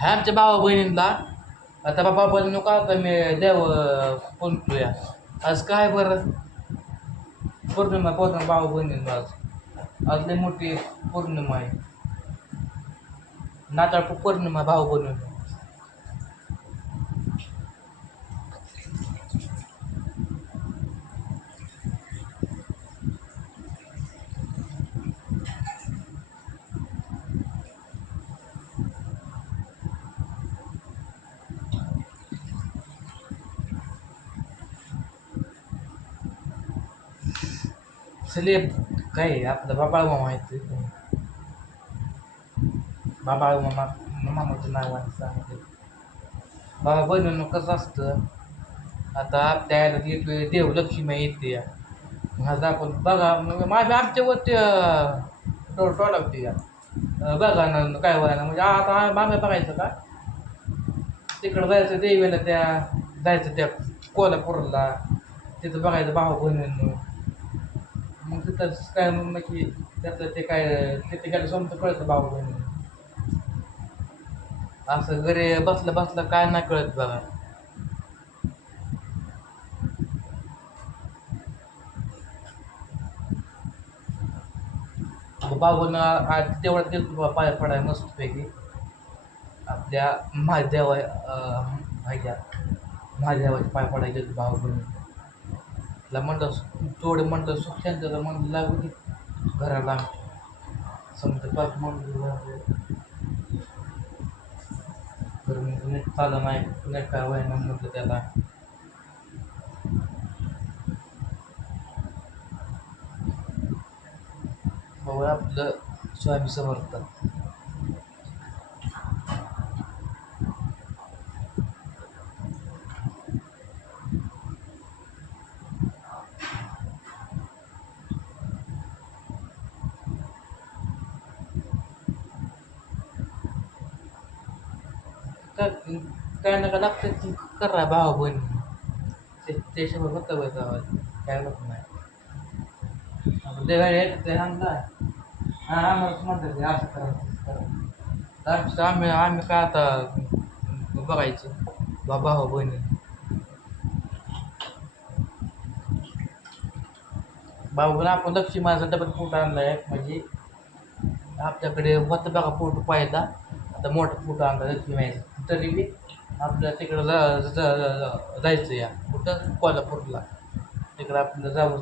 हा आमच्या भावा बहिणींना आता बाबा पण नको आता मी देव करूया आज काय बरं? पौर्णिमा पौर्णिमा भावा बहिणींना आज? आज लई मोठी पौर्णिमा आहे. नाताळ पौर्णिमा भाऊ बहिणींना. स्लेब काय आहे? आपलं बाबाळ मामा आहेत बाबाळ मामा मामाचं नाव आहे सांगते बाबा बहिणीनं कसं असतं? आता आपल्या याला येतोय देव लक्ष्मी येते. या मग आता आपण बघा मग माझ्या आमच्यावरती टोळ टोलावते या. बघा ना काय व्हायला म्हणजे आता मागे बघायचं का? तिकडं जायचं देवीला त्या जायचं त्या कोल्हापूरला. तिथं बघायचं भाऊ बहिणी मग तिथं काय म्हणजे त्याचं ते काय तिथे गेलं समजा कळतं बाबा बहिणी असं घरी बसलं बसलं काय नाही कळत बघा. बाबून तेवढा गेलो पाय पडाय मस्तपैकी. आपल्या महादेव माझ्या महादेवाचे पाय पडायचे बाबून बहिणी म्हणलं थोडे म्हणलं सुख शांतता म्हणलं लागू दे. घराला समजा पाप म्हणलं तर मग नीट चाललं नाही नीट काय व्हायना म्हटलं त्याला. बाबा आपलं स्वामी समर्थ काय का लागतं ती करा भावा बहिणी. ते त्याच्यावर फक्त बघ काय होत नाही आपण ते गाडी ते सांगता हा आम्हाला म्हणतात ते असं करा तसं करा. आम्ही आम्ही काय आता बघायचं. बा भावा बहिणी. बाबा आपण लक्ष्मी माझा डबल फोटो आणलाय. म्हणजे आपल्याकडे होतं बघा फोटो पाहिला. आता मोठा फोटो आणला लक्ष्मी माईचा तरी बी आपल्या तिकडं जा जा- जा- जायचं या. कुठं? कोल्हापूरला. तिकडं आपलं जाऊन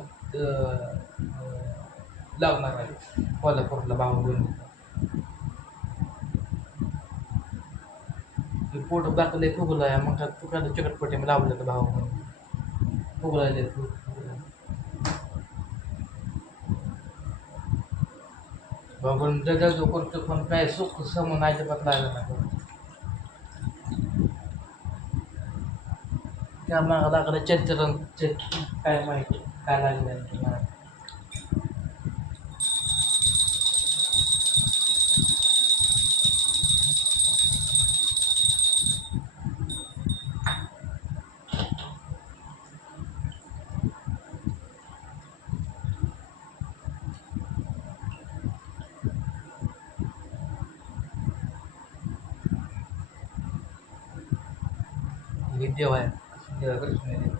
लागणार आहे. कोल्हापूरला भाऊ पोट दाखलं आहे फुगला आहे. मग तू काय चिकटपट्टी मी लावलं तर भाऊ बहिणी भाऊ बाबून जगा जो करतो पण काय सुख समून अजिबात लागलं. नाही त्या मागं लागलं चरित्र काय माहिती काय लागलं तुम्हाला हे देव आहे देव कृष्ण आहे देव.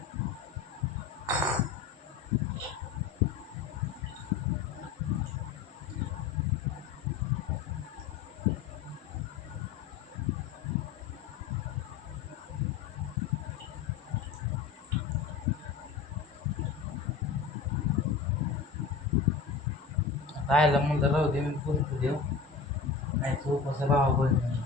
खायला म्हणलं राहू दे मी बोलतो देऊ नाही तू कसं भावा बहिणी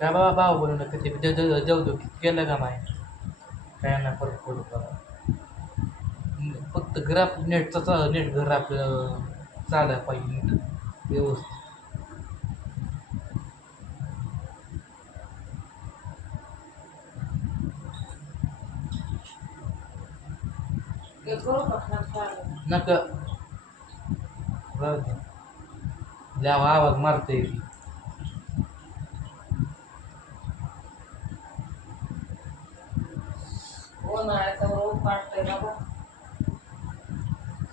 काय बाबा भाव बोलू नका ते जाऊ देव केलं का नाही? काय ना फरक पडू बघा फक्त ग्राफ नेटचा नेट घर आपलं चालायला पाहिजे नीट व्यवस्थित. नका. आवाज मारते उन्हाळ्याचा रोग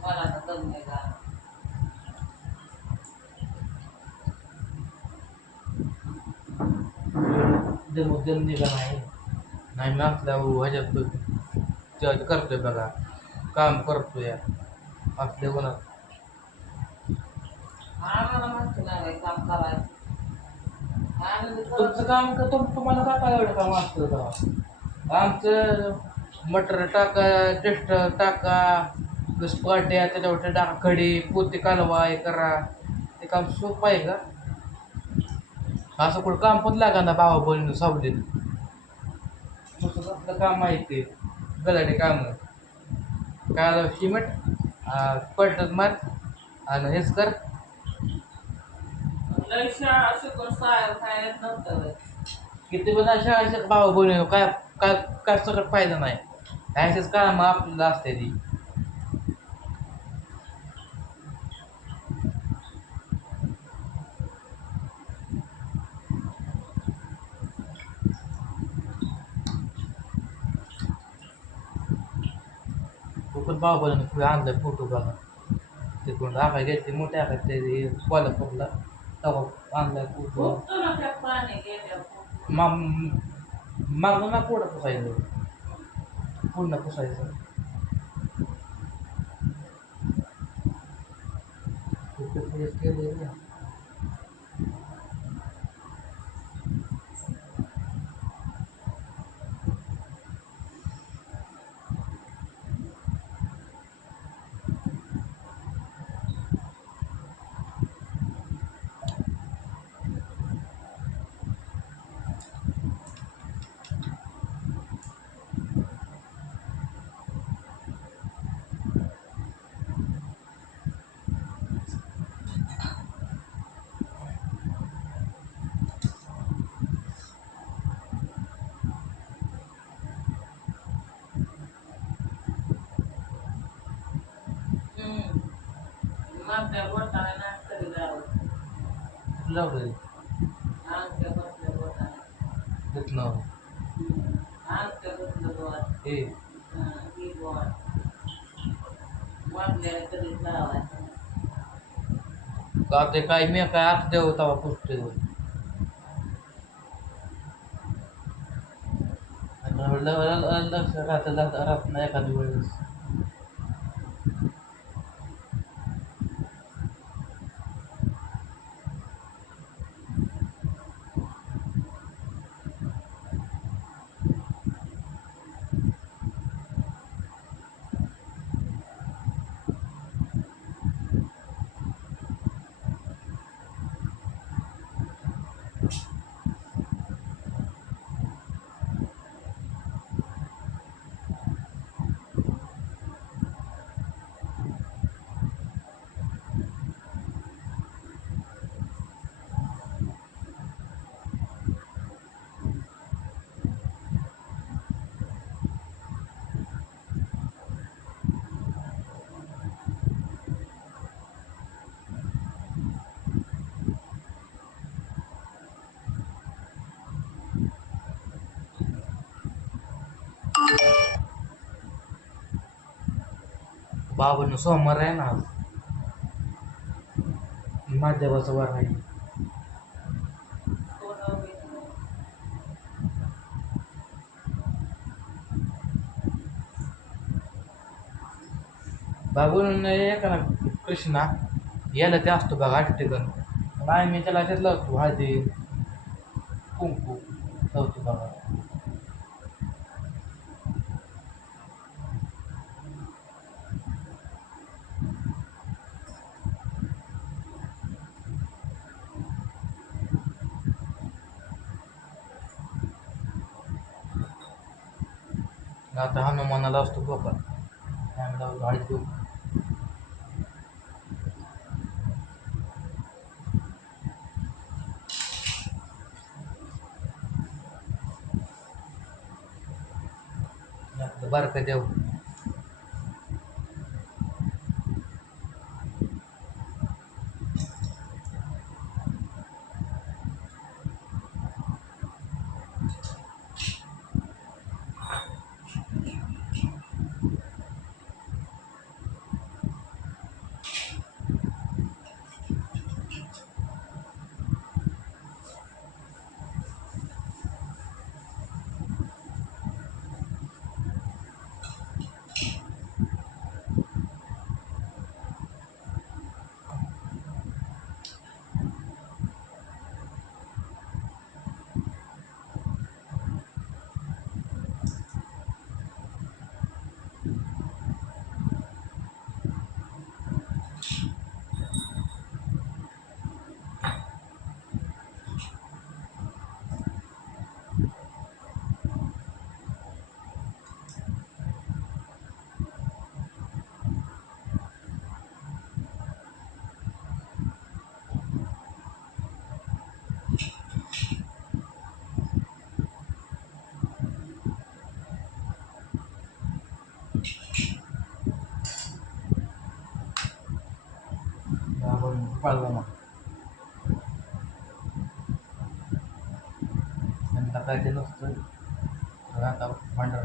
मला का नाही? नाही मी असल्या ह्याच्यात करतोय बघा. काम करतोय असल्या उन्हात आम्हाला म्हणतो काम करायचं. तुमचं करतो. काम का तुम तुम्हाला का काय एवढं काम असतं तेव्हा आमचं मटर टाका टेस्ट टाका पाट्या त्याच्यावर टाका खडी पोते कालवा हे करा. ते काम सोपं आहे का? असं कुठं काम पण लागा ना भावा बहिणी सावलीत. नुसतं आपलं काम आहे ते? गलाडे काम. काय सिमेंट पलटत मार आणि हेच कर काय. किती पण अशा अशा भावा बहिणी काय काय काय सगळं फायदा नाही. अशाच काम आपल्याला असते ती तो पण भाऊ बहिणी खूप आणलाय फोटो बघा तिकडून आखा घेतली मोठ्या आखा ते कोल्हापूरला तवा आणलाय फोटो खूप ना कोडा पाणी गेल्या ना पुसायचं. पूर्ण पुसायचं केलं ते केलंय ना. हम्म. मागच्या बोटाने नाक तरी जावं. जाऊ दे आमच्या बसल्या बोटाने. तिथनं हम्म. आमच्या बसलं बोट. हे हा, ही बोट. वाटल्याला तरी जावायचं. का ते काय मी काय आता देऊ तवा पुसते लक्ष राहत राहत नाही एखादी वेळेस बाबांना सोमवार आहे ना. आज वार आहे. बाबून एका ना कृष्णा याला ते असतो बघा ठिकाण नाही मी त्याला त्यात लावतो हळदी कुंकू. लावतो बघा. आता हनुमानाला असतो बघा आम्ही लावतो बरं कुंकू देऊ. pagpaluma. Ganda ka din, Gusto. Wala ka, Wonder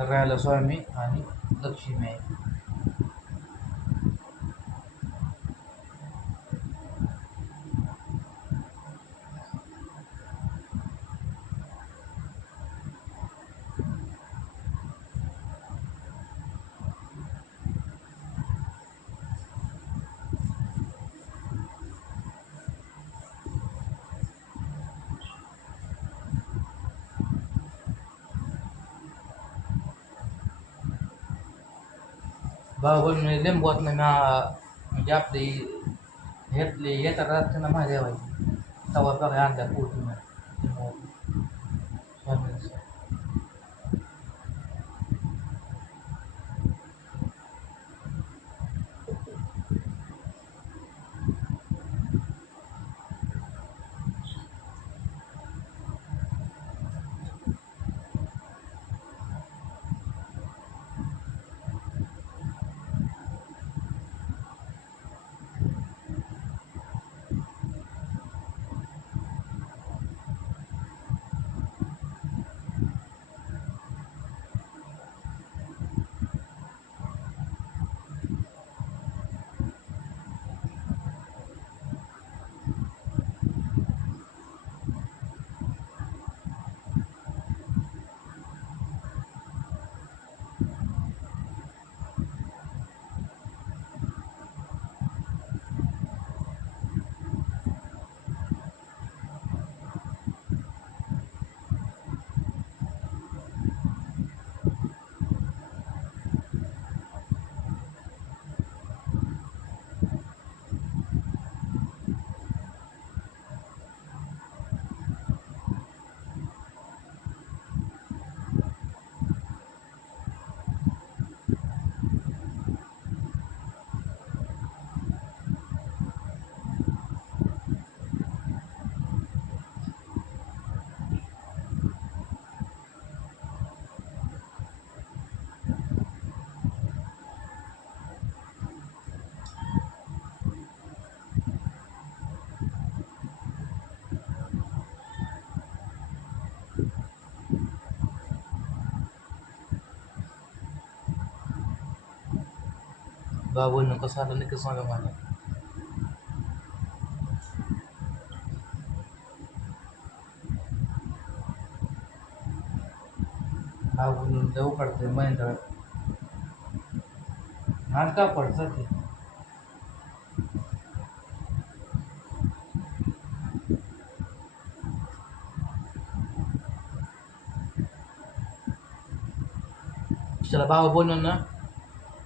तर स्वामी आणि लक्ष्मी आहे. बाबा लिंबवत ना म्हणजे आपली ह्यातले येतात असते ना माझ्या व्हायची. तवा बघा आणल्या पोटी बाबूनं कसं आलं नक्की सांगा मला बाबून देऊ पडते महेंद्र नान का पडतं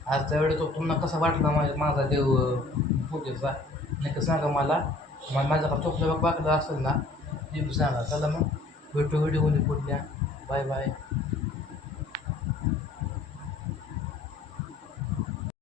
आज त्यावेळेस तो तुम्हाला कसा वाटला माझ्या माझा देव पूजेचा? नाही का सांगा मला. मला माझा का चोपला बाकला असेल ना ते सांगा. चला मग. भेटू व्हिडिओ पुढल्या. Bye bye.